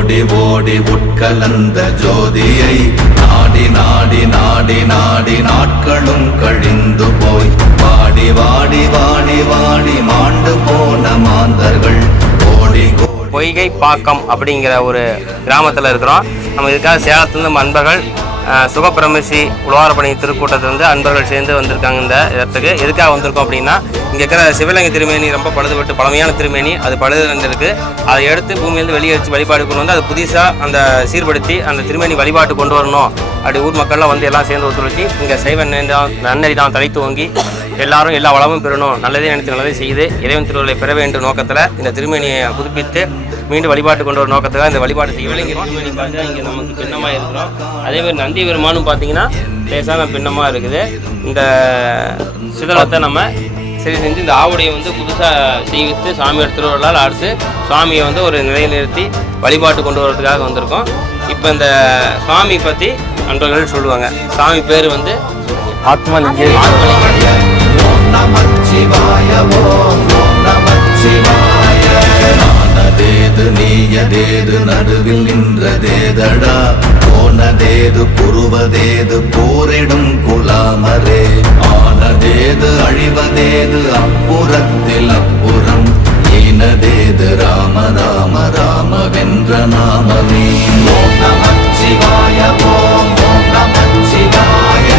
ஓடி ஓடி உட்கலந்த ஜோதியை நாடி நாடி நாடி நாடி நாட்களும் கழிந்து போய் வாடி வாடி வாடி வாடி மாண்டு போன மாந்தர்கள் ஓடி. பொய்கை பாக்கம் அப்படிங்கிற ஒரு கிராமத்தில் இருக்கிறோம். நம்ம இதுக்காக சேலத்துலேருந்து நம்ம அன்பர்கள் சுகப்பிரமிசி உழவாரப்பணி திருக்கூட்டத்திலிருந்து அன்பர்கள் சேர்ந்து வந்திருக்காங்க. இந்த இடத்துக்கு எதுக்காக வந்திருக்கோம் அப்படின்னா, இங்கே இருக்கிற சிவலிங்க திருமேனி ரொம்ப பழுதுபட்டு பழமையான திருமேனி, அது பழுதுருக்கு. அதை எடுத்து பூமியிலேருந்து வெளியே வச்சு வழிபாடு கொண்டு வந்து அது புதுசாக அந்த சீர்படுத்தி அந்த திருமேனி வழிபாட்டு கொண்டு வரணும். அப்படி ஊர் மக்கள்லாம் வந்து எல்லாம் சேர்ந்து ஒத்துழைச்சி இங்கே சைவ நன்னறி தான் தலை துவங்கி எல்லாரும் எல்லா வளமும் பெறணும், நல்லதே நினைத்து நல்லதே செய்து இறைவன் திருவள்ளுவை பெற வேண்டும் நோக்கத்தில் இந்த திருமேனியை புதுப்பித்து மீண்டும் வழிபாட்டு கொண்டு வர நோக்கத்தில் இந்த வழிபாடு சிவலிங்க திருமேனி பார்த்தா இங்கே நமக்கு பின்னமாக இருக்கிறோம். அதேமாதிரி நந்தி பெருமானும் பார்த்தீங்கன்னா லேசான பின்னமாக இருக்குது. இந்த சிதலத்தை நம்ம சரி செஞ்சு இந்த ஆவுடையை வந்து புதுசாக செய்வித்து சாமியோட திருவிழாவில் அடுத்து சுவாமியை வந்து ஒரு நிலையில் நிறுத்தி வழிபாட்டு கொண்டு வரதுக்காக வந்திருக்கோம். இப்போ இந்த சுவாமி பற்றி நண்பர்கள் சொல்லுவாங்க. சாமி பேர் வந்து ஆத்மலிங்கம். நீயதேது நடுவில் நின்றதேதடா போனதேது புருவதேது போரிடும் குலாமரே ஆனதேது அழிவதேது அப்புறத்தில் அப்புறம் ஈனதேது ராம ராம ராம வென்ற நாமமே. ஓம் நமச்சிவாய ஓம் ஓம் நமச்சிவாய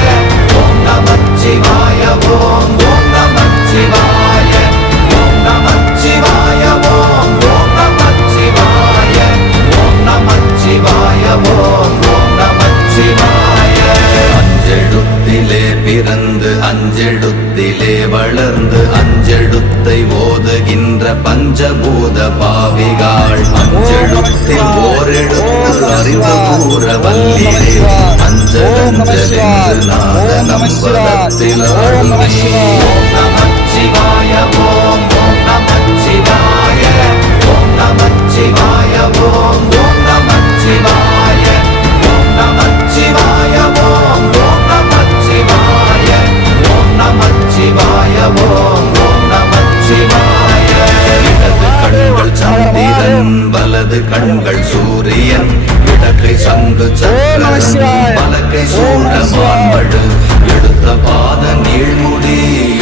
ஓம் நமச்சிவாய ஓம் ஓம் நமச்சிவாய ஓம் நமச்சிவாய ஓம் ஓம் நமச்சிவாய ஓம் நமச்சிவாய ஓம் ஓம் நமச்சிவாய. அஞ்செழுத்திலே பிறந்து அஞ்செழுத்திலே வளர்ந்து அஞ்செழுத்தை ஓதுகின்ற பஞ்சபூத பாவிகாள் அஞ்செழுத்தில் ஓரெழுத்து அறிவு கூற வல்லிலே அஞ்சலஞ்சலென்று நாத நம்பரத்தில் ஆளுமே. ஓம் நமச்சிவாய ஓம் ஓம் நமச்சிவாய ஓம் நமச்சிவாய ஓம் ஓம் நமச்சிவாய ஓம் நமச்சிவாய ஓம் ஓம் நமச்சிவாய ஓம் நமச்சிவாய ஓம் ஓம் நமச்சிவாய. இடது கண்கள் சந்திரன் வலது கண்கள் சூரியன் இடக்கை சங்கு சக்கரம் பலக்கை சூழமான்மழு எடுத்த பாத நீழ்முடி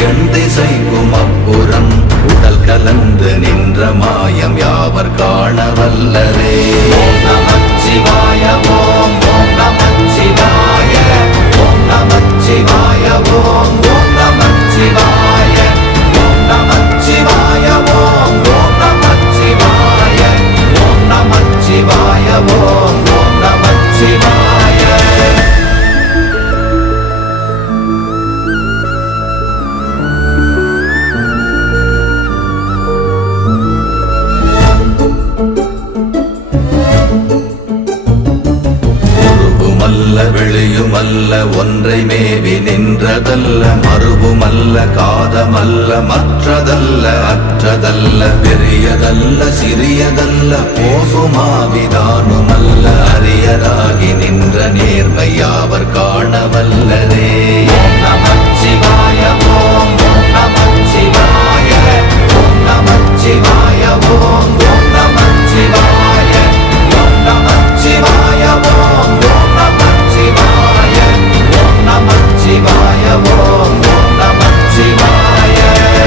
எண் திசைக்கும் அப்புறம் உடல் கலந்து நின்ற மாயம் யாவர் காண வல்லரே. ஓம் நமச்சிவாய ஓம் ஓம் நமச்சிவாய ஓம் நமச்சிவாய ஓம் ஓம் நமச்சிவாய ஓம் நமச்சிவாய ஓம் ஓம் நமச்சிவாய ஓம் நமச்சிவாய ஓம் ஓம் நமச்சிவாய. வெளியுமல்ல ஒன்றை மேவி நின்றதல்ல மறுவுமல்ல காதமல்ல மற்றதல்ல அற்றதல்ல பெரியதல்ல சிறியதல்ல போகுமாவிதானுமல்ல அரியராகி நின்ற நேர்மையாவர் காணவல்லரே. ஓம் நமச்சிவாய ஓம் ஓம் நமச்சிவாய ஓம் நமச்சிவாய ஓம் ஓம் நமச்சிவாய ஓம் நமச்சிவாய ஓம் ஓம் நமச்சிவாய ஓம் நமச்சிவாய ஓம் ஓம் நமச்சிவாய.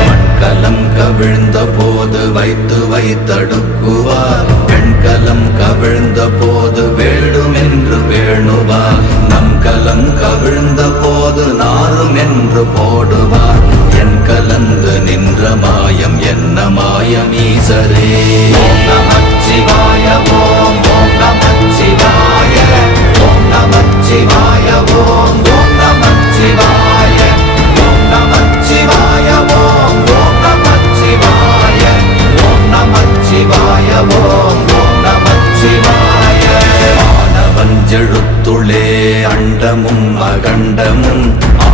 மண்கலம் கவிழ்ந்த போது வைத்து வைத்தடுக்குவார் பெண்கலம் கவிழ்ந்த போது வேடும் என்று வேணுவார் நம் கலம் கவிழ்ந்த போது நாரும் என்று போடுவார் என் கலந்து நின்ற மாயம் என்ன மாயம் ஈசரே. ஓம் நமச்சிவாய ஓம் ஓம் நமச்சிவாய ஓம் நமச்சிவாய ஓம் ஓம் நமச்சிவாய ஓம் நமச்சிவாய ஓம் ஓம் நமச்சிவாய ஓம் நமச்சிவாய ஓம் ஓம் நமச்சிவாய. ஆனவஞ்செழுத்துளே அண்டமும் அகண்டமும்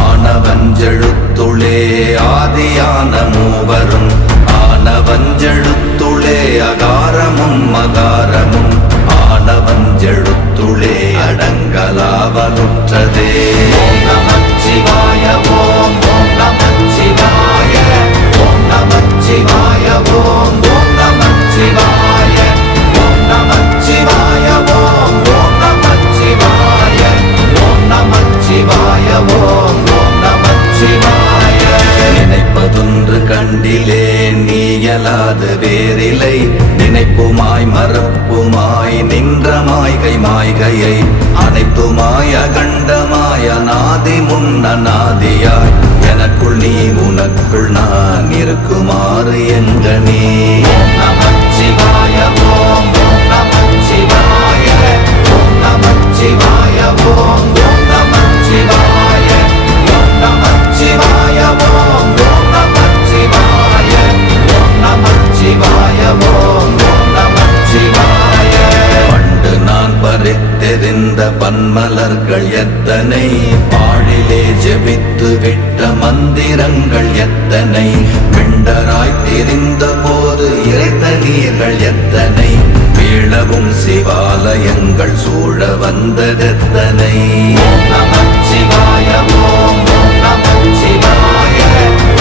ஆனவஞ்செழுத்துளே ஆதியான மூவரும் ஆனவஞ்செழுத்துளே அகாரமும் மகாரமும் ஆனவஞ்செழுத்துளே அடங்கலாவலுற்றதே. ஓம் நமச்சிவாய ஓம் ஓம் நமச்சிவாய ஓம் நமச்சிவாய ஓம் ஓம் நமச்சிவாய ஓம் நமச்சிவாய கண்டிலே நீயலாது வேறிலை நினைப்புமாய் மறப்புமாய் நின்ற மாய்கை மாய்கையை அனைத்துமாய் அகண்டமாய் அநாதி முன்னநாதியாய் எனக்குள் நீ உனக்குள் நான் இருக்குமாறு எங்கனே. ஓம் நமச்சிவாய ஓம் ஓம் நமச்சிவாய ஓம் நமச்சிவாய ஓம் ஓம் நமச்சிவாய ஓம் நமச்சிவாய ஓம் ஓம் நமச்சிவாய ஓம் நமச்சிவாய ஓம் ஓம் நமச்சிவாய. பண்டு நான் பறித்தெறிந்த பன்மலர்கள் எத்தனை பாழிலே ஜெபித்து விட்ட மந்திரங்கள் எத்தனை பிண்டராய் தெரிந்த போது இறைத்த நீர்கள் எத்தனை வீழவும் சிவாலயங்கள் சூழ வந்ததெத்தனை. ஓம் நமச்சிவாய ஓம் ஓம் நமச்சிவாய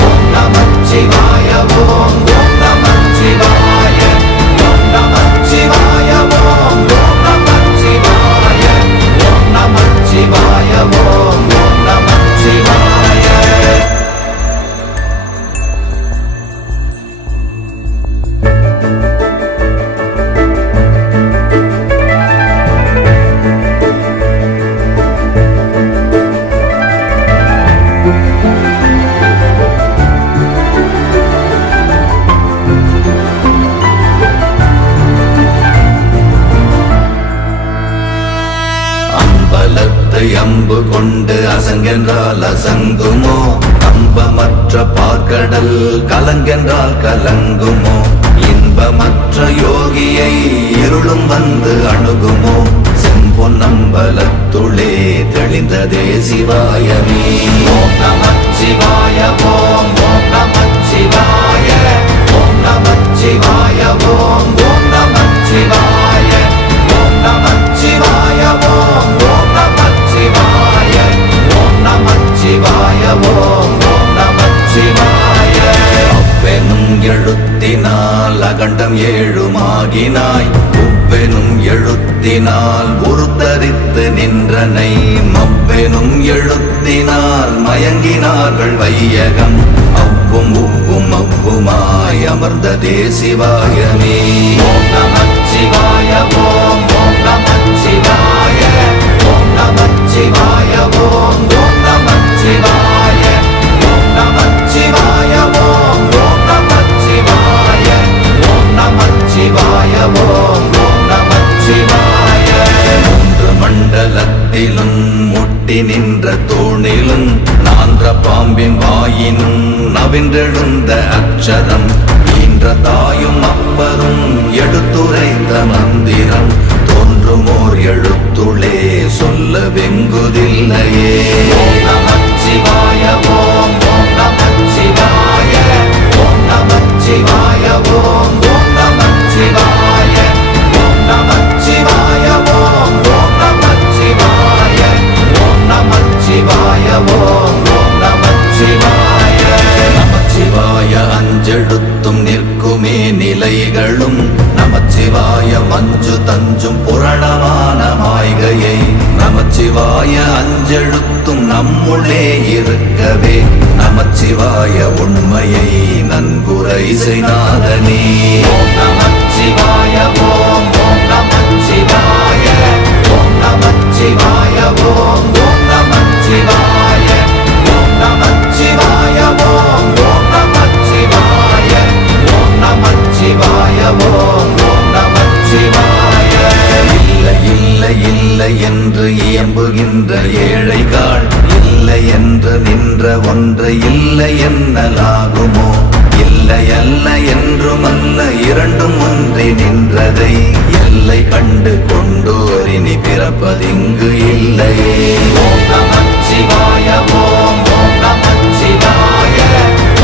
ஓம் நமச்சிவாய ஓம் ஓம் நமச்சிவாய ஓம் நமச்சிவாய ஓம் ஓம் நமச்சிவாய ஓம் நமச்சிவாய ஓம் ஓம் நமச்சிவாய. அம்பலத்தை அம்பு கொண்டு அசங்கென்றால் அசங்குமோ கம்பமற்ற பார்க்கடல் கலங்கென்றால் கலங்குமோ இன்பமற்ற யோகியை இருளும் வந்து அணுகுமோ செம்பொன்னம்பலத்துளே தெளிந்ததே சிவாயமே. ஓம் நமச்சிவாய ஓம் ஓம் நமச்சிவாய ஓம் நமச்சிவாய ஓம் ஓம் நமச்சிவாய ஓம் நமச்சிவாய ஓம் ஓம் நமச்சிவாய ஓம் நமச்சிவாய ஓம் ஓம் நமச்சிவாய. அவ்வெனும் எழுத்தினால் அகண்டம் ஏழுமாகினாய் உவ்வெனும் எழுத்தினால் உருத்தரித்து நின்றனை மவ்வெனும் எழுத்தினால் மயங்கினார்கள் வையகம் அவ்வும் உவ்வும் அவ்வுமாய் அமர்ந்ததே சிவாயமே. ஓம் நமச்சிவாய ஓம் ஓம் நமச்சிவாய ஓம் நமச்சிவாய ஓம் ஓம் நமச்சிவாய ஓம் நமச்சிவாய ஓம் ஓம் நமச்சிவாய ஓம் நமச்சிவாய ஓம் ஓம் நமச்சிவாய. மூன்று மண்டலத்திலும் முட்டி நின்ற தூணிலும் நான்ற பாம்பின் வாயினும் நவின்றெழுந்த அக்ஷரம் ஈன்ற தாயும் அப்பரும் எடுத்துரைத்த மந்திரம் தோன்றுமோர் எழுத்துளே சொல்ல வெங்குதில்லையே. ஓம் நமச்சிவாய ஓம் ஓம் நமச்சிவாய ஓம் நமச்சிவாய ஓம் ஓம் நமச்சிவாய ஓம் நமச்சிவாய ஓம் ஓம் நமச்சிவாய ஓம் நமச்சிவாய ஓம் ஓம் நமச்சிவாய. நமச்சிவாய அஞ்செழுத்தும் நிற்குமே நிலைகளும் நமச்சிவாய மஞ்சு தஞ்சும் புரணமான மாய்கையை நமச்சிவாய அஞ்செழுத்தும் நம்முள்ளே இருக்கவே நமச்சிவாய உண்மையை நன்குரை செய்நாதனே. ஓம் நமச்சிவாய ஓம் ஓம் நமச்சிவாய ஓம் நமச்சிவாய ஓம் ஓம் நமச்சிவாய ஓம் நமச்சிவாய ஓம் ஓம் நமச்சிவாய ஓம் நமச்சிவாய ஓம் ஓம் நமச்சிவாய. இல்லை இல்லை இல்லை என்று இயம்புகின்ற ஏழைகாள் இல்லை என்று நின்ற ஒன்று இல்லை என்னலாகுமோ இல்லை அல்ல என்றுமல்ல இரண்டும் ஒன்றி நின்றதை எல்லை கண்டு கொண்டோரினி பிறப்பதிங்கு இல்லையே. ஓம் நமச்சிவாய ஓம் ஓம் நமச்சிவாய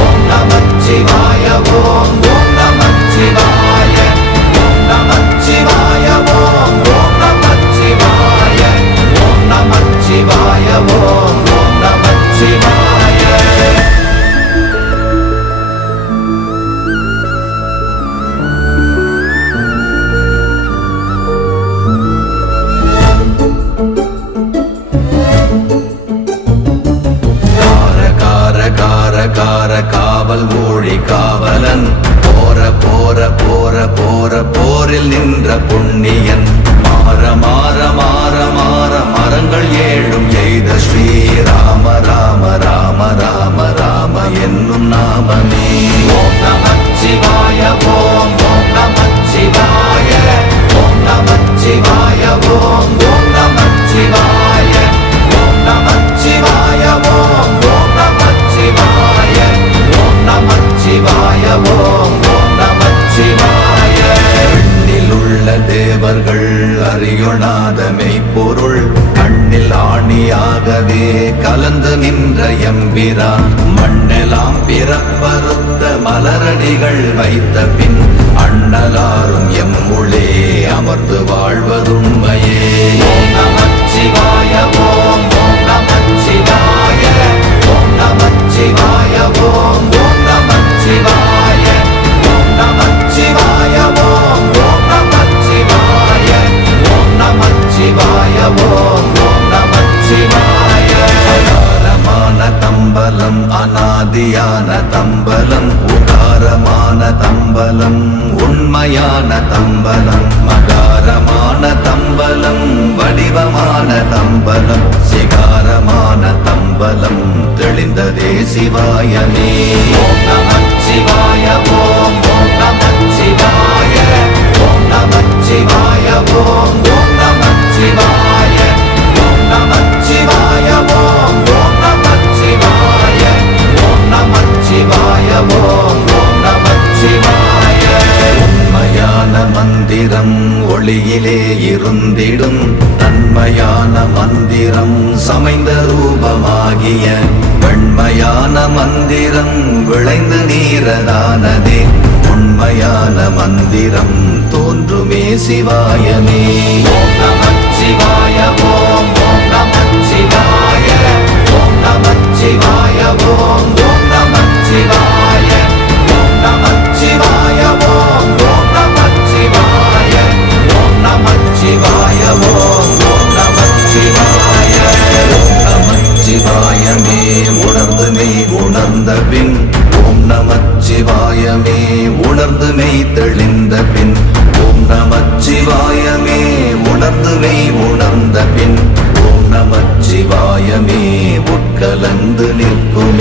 ஓம் நமச்சிவாய ஓம் ஓம் நமச்சிவாய ஓம் நமச்சிவாய ஓம் ஓம் நமச்சிவாய ஓம் நமச்சிவாய ஓம் ஓம் நமச்சிவாய. நாமமே. ஓம் நமச்சிவாய ஓம் ஓம் நமச்சிவாய ஓம் நமச்சிவாய ஓம் ஓம் நமச்சிவாய ஓம் நமச்சிவாய ஓம் ஓம் நமச்சிவாய ஓம் நமச்சிவாய ஓம் ஓம் நமச்சிவாய. எண்ணில் உள்ள தேவர்கள் அறியொணாத மெய்ப்பொருள் கண்ணில் ஆணியாகவே கலந்து நின்ற எம்பிரான் மண்ணெலாம் பிறப்பறுத்த மலரடிகள் வைத்த பின் அண்ணலாரும் எம்முளே அமர்ந்து வாழ்வதுண்மையே. ஓம் நமச்சிவாய ஓம் ஓம் நமச்சிவாய ஓம் நமச்சிவாய ஓம் ஓம் நமச்சிவாய ஓம் நமச்சிவாய ஓம் ஓம் நமச்சிவாய ஓம் நமச்சிவாய ஓம் ஓம் நமச்சிவாய. அகாரமான தம்பலம் அநாதியான தம்பலம் உகாரமான தம்பலம் உண்மையான தம்பலம் மகாரமான தம்பலம் வடிவமான தம்பலம் சிகாரமான தம்பலம் தெளிந்ததே சிவாயமே. ஓம் நமச்சிவாய ஓம் ஓம் நமச்சிவாய ஓம் நமச்சிவாய ஓம் ஓம் நமச்சிவாய ஓம் நமச்சிவாய ஓம் ஓம் நமச்சிவாய ஓம் நமச்சிவாய ஓம் ஓம் நமச்சிவாய. உண்மையான மந்திரம் ஒளியிலே இருந்திடும் தன்மையான மந்திரம் சமைந்த ரூபமாகிய வெண்மையான மந்திரம் விளைந்து நீரதானதே உண்மையான மந்திரம் தோன்றுமே சிவாயமே. ஓம் நமச்சிவாய ஓம் ஓம் நமச்சிவாய ஓம் நமச்சிவாய ஓம் ஓம் நமச்சிவாய ஓம் நமச்சிவாய ஓம் ஓம் நமச்சிவாய ஓம் நமச்சிவாய ஓம் ஓம் நமச்சிவாய. ஓம் நமச்சிவாயமே உணர்ந்து மெய் உணர்ந்த பின் ஓம் நமச்சிவாயமே உணர்ந்து மெய் தெளிந்த பின் ஓம் நமச்சிவாயமே உணர்ந்து மெய் உணர்ந்த பின் ஓம் நமச்சிவாயமே உட்கலந்து நிற்கும்